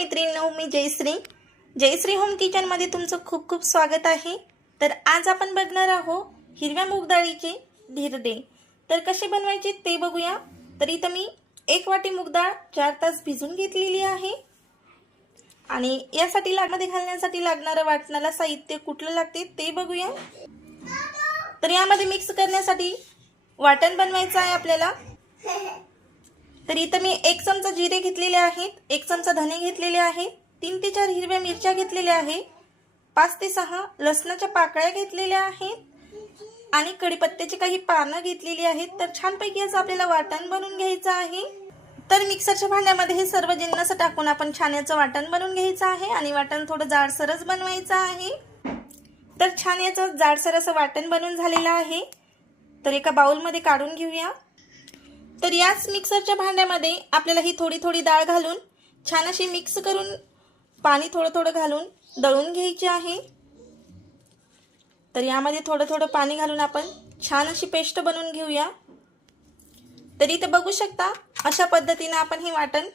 मैत्रिणींनो मी जयश्री. जयश्री होम किचनमध्ये तुमचं खूप खूप स्वागत आहे. तर आज आपण बघणार आहोत हिरव्या मूग डाळीचे धिरडे. तर कसे बनवायचे ते बघूया. तर इथं मी एक वाटी मूगडाळ चार तास भिजून घेतलेली आहे. आणि यासाठी लागमध्ये घालण्यासाठी लागणारं वाटणाला साहित्य कुठलं लागते ते बघूया. तर यामध्ये मिक्स करण्यासाठी वाटण बनवायचं आहे आपल्याला. तर इथं मी एक चमचा जिरे घेतलेले आहेत एक चमचा धने घेतलेले आहेत तीन ते चार हिरव्या मिरच्या घेतलेल्या आहे पाच ते सहा लसणाच्या पाकळ्या घेतलेल्या आहेत आणि कढीपत्त्याची काही पानं घेतलेली आहेत. तर छानपैकी याचं आपल्याला वाटण बनवून घ्यायचं आहे. तर मिक्सरच्या भांड्यामध्ये हे सर्व जिन्नस टाकून आपण छान याचं वाटण बनवून घ्यायचं आहे आणि वाटण थोडं जाडसरच बनवायचं आहे. तर छान याचं जाडसर असं वाटण बनवून झालेलं आहे. तर एका बाउलमध्ये काढून घेऊया. तर याच मिक्सरच्या भांड्यामध्ये आपल्याला ही थोडी थोडी डाळ घालून छान अशी मिक्स करून पाणी थोडं थोडं घालून दळून घ्यायची आहे. तर यामध्ये थोडं थोडं पाणी घालून आपण छान अशी पेस्ट बनवून घेऊया. तर इथे बघू शकता अशा पद्धतीनं आपण हे वाटण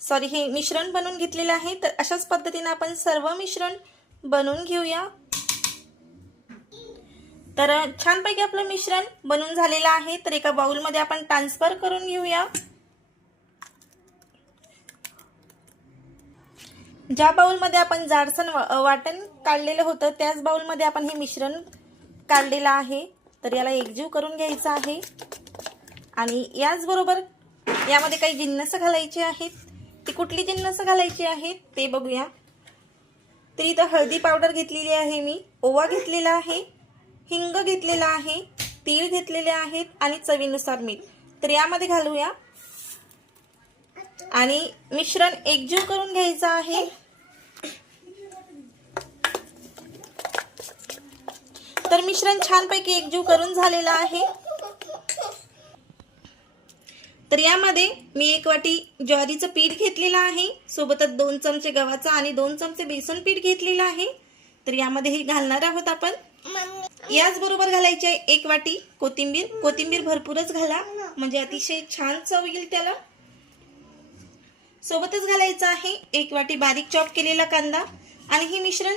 सॉरी हे मिश्रण बनवून घेतलेलं आहे. तर अशाच पद्धतीनं आपण सर्व मिश्रण बनवून घेऊया. तर छानपैकी आपलं मिश्रण बनून झालेलं आहे. तर एका बाउलमध्ये आपण ट्रान्सफर करून घेऊया. ज्या बाउलमध्ये आपण जाडसण वा- वाटण काढलेलं होतं त्याच बाउलमध्ये आपण हे मिश्रण काढलेलं आहे. तर याला एकजीव करून घ्यायचं आहे. आणि याचबरोबर यामध्ये काही जिन्नस घालायचे आहेत. ती कुठली जिन्नस घालायची आहेत ते बघूया. तर इथं हळदी पावडर घेतलेली आहे मी. ओवा घेतलेला आहे. हिंग घेतलेला आहे तीळ घेतलेले आहेत आणि चवीनुसार मीठ. तर यामध्ये घालूया. आणि मिश्रण एकजीव करून घ्यायचं आहे. तर मिश्रण छानपैकी एकजीव करून झालेलं आहे. तर यामध्ये मी एक वाटी ज्वारीचं पीठ घेतलेलं आहे. सोबतच दोन चमचे गव्हाचं आणि दोन चमचे बेसन पीठ घेतलेलं आहे. तर यामध्ये हे घालणार आहोत आपण. याचबरोबर घालायची आहे एक वाटी कोथिंबीर. कोथिंबीर भरपूरच घाला. म्हणजे अतिशय छान चव येईल त्याला. सोबतच घालायचं आहे एक वाटी बारीक चॉप केलेला कांदा. आणि हे मिश्रण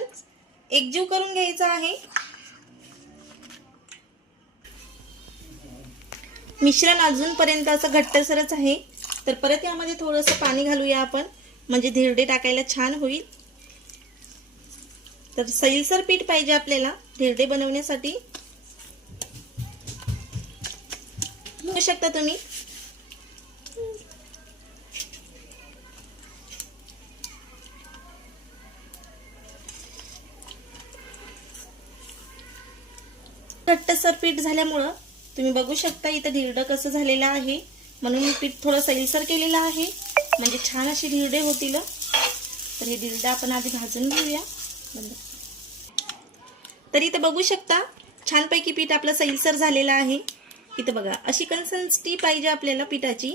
एकजीव करून घ्यायचं आहे. मिश्रण अजूनपर्यंत असं घट्टसरच आहे. तर परत यामध्ये थोडंसं पाणी घालूया आपण. म्हणजे धिरडे टाकायला छान होईल. तर सैलसर पीठ पाहिजे आपल्याला. धिरडे बनवण्यासाठी. घेऊ शकता तुम्ही. घट्टसर पीठ झाल्यामुळं तुम्ही बघू शकता इथं धिरडं कसं झालेलं आहे. म्हणून मी पीठ थोडं सैलसर केलेलं आहे. म्हणजे छान अशी धिरडे होतील. तर हे धिरडं आपण आधी भाजून घेऊया. बंद. तर इथं बघू शकता छानपैकी पीठ आपलं सैलसर झालेलं आहे. इथं बघा अशी कन्सिस्टन्सी पाहिजे आपल्याला पिठाची.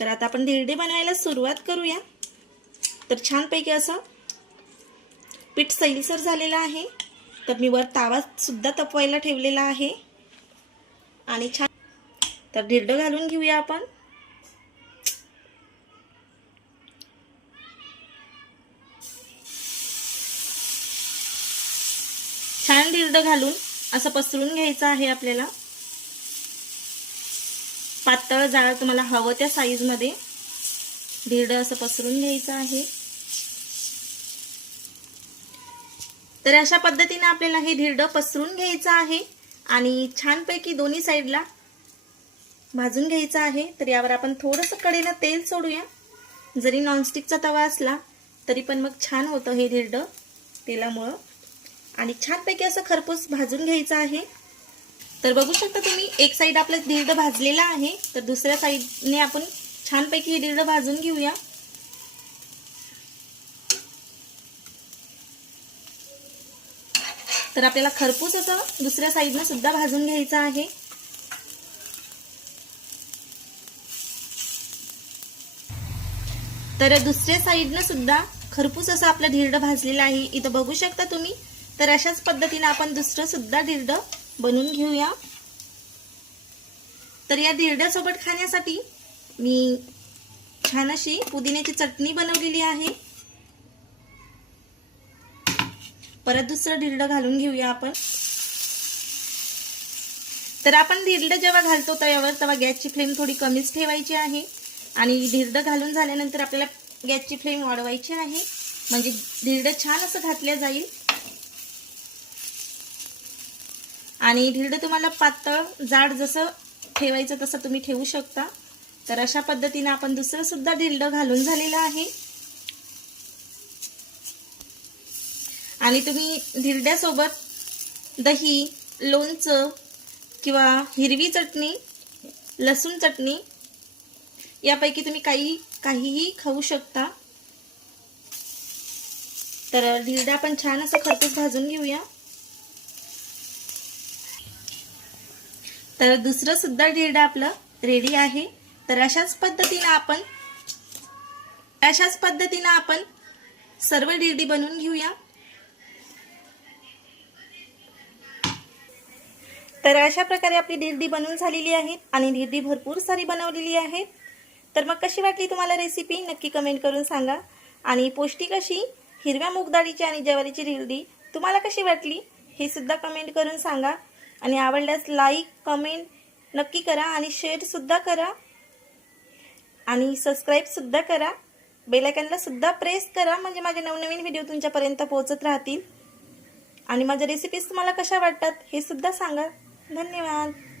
तर आता आपण धिरडे बनवायला सुरुवात करूया. तर छानपैकी असं पीठ सैलसर झालेलं आहे. तर मी वर तावासुद्धा तपवायला ठेवलेला आहे. आणि छान तर धिरडं घालून घेऊया आपण. छान धिरडं घालून असं पसरून घ्यायचं आहे आपल्याला. पातळ जाळ तुम्हाला हवं त्या साईजमध्ये धिरडं असं पसरून घ्यायचं आहे. तर अशा पद्धतीने आपल्याला हे धिरडं पसरून घ्यायचं आहे आणि छानपैकी दोन्ही साईडला भाजून घ्यायचं आहे. तर यावर आपण थोडंसं कडेला तेल सोडूया. जरी नॉनस्टिकचा तवा असला तरी पण मग छान होतं हे धिरडं तेलामुळं. आणि छानपैकी असं खरपूस भाजून घ्यायचं आहे. तर बघू शकता तुम्ही एक साईड आपलं धिरडं भाजलेला आहे. तर दुसऱ्या साईडने आपण छानपैकी हे भाजून घेऊया. तर आपल्याला खरपूस असं दुसऱ्या साईडनं सुद्धा भाजून घ्यायचं आहे. तर दुसऱ्या साईडनं सुद्धा खरपूस असं आपलं धिरडं भाजलेलं आहे. इथं बघू शकता तुम्ही तर अशाच पद्धतीनं आपण दुसरं सुद्धा धिरडं बनवून घेऊया. तर या धिरड्यासोबत खाण्यासाठी मी छान अशी पुदिन्याची चटणी बनवलेली आहे. परत दुसरं धिरडं घालून घेऊया आपण. तर आपण धिरडं जेव्हा घालतो तव्यावर तेव्हा गॅसची फ्लेम थोडी कमीच ठेवायची आहे. आणि धिरडं घालून झाल्यानंतर आपल्याला गॅसची फ्लेम वाढवायची आहे. म्हणजे धिरडं छान असं घातल्या जाईल. आणि धिरडं तुम्हाला पातळ जाड जसं ठेवायचं तसं तुम्ही ठेवू शकता. तर अशा पद्धतीने आपण दुसरं सुद्धा धिरडं घालून झालेलं आहे. आणि तुम्ही धिरड्यासोबत दही लोणचं किंवा हिरवी चटणी लसूण चटणी यापैकी तुम्ही काही काहीही खाऊ शकता. तर धिरडा आपण छान असं खरपूस भाजून घेऊया. तर दुसरं सुद्धा धिरडा आपलं रेडी आहे. तर अशाच पद्धतीनं आपण अशाच पद्धतीनं आपण सर्व धिरडी बनवून घेऊया. तर अशा प्रकारे आपली धिरडी बनवून झालेली आहे आणि धिरडी भरपूर सारी बनवलेली आहे. तर मग कशी वाटली तुम्हाला रेसिपी नक्की कमेंट करून सांगा. आणि पौष्टिक अशी हिरव्या मूगदाळीची आणि ज्वारीची धिरडी तुम्हाला कशी वाटली हे सुद्धा कमेंट करून सांगा. आणि आवडल्यास लाईक कमेंट नक्की करा आणि शेअरसुद्धा करा. आणि सबस्क्राईबसुद्धा करा. बेलायकनलासुद्धा प्रेस करा म्हणजे माझे नवनवीन व्हिडिओ तुमच्यापर्यंत पोहोचत राहतील. आणि माझ्या रेसिपीज तुम्हाला कशा वाटतात हे सुद्धा सांगा. धन्यवाद.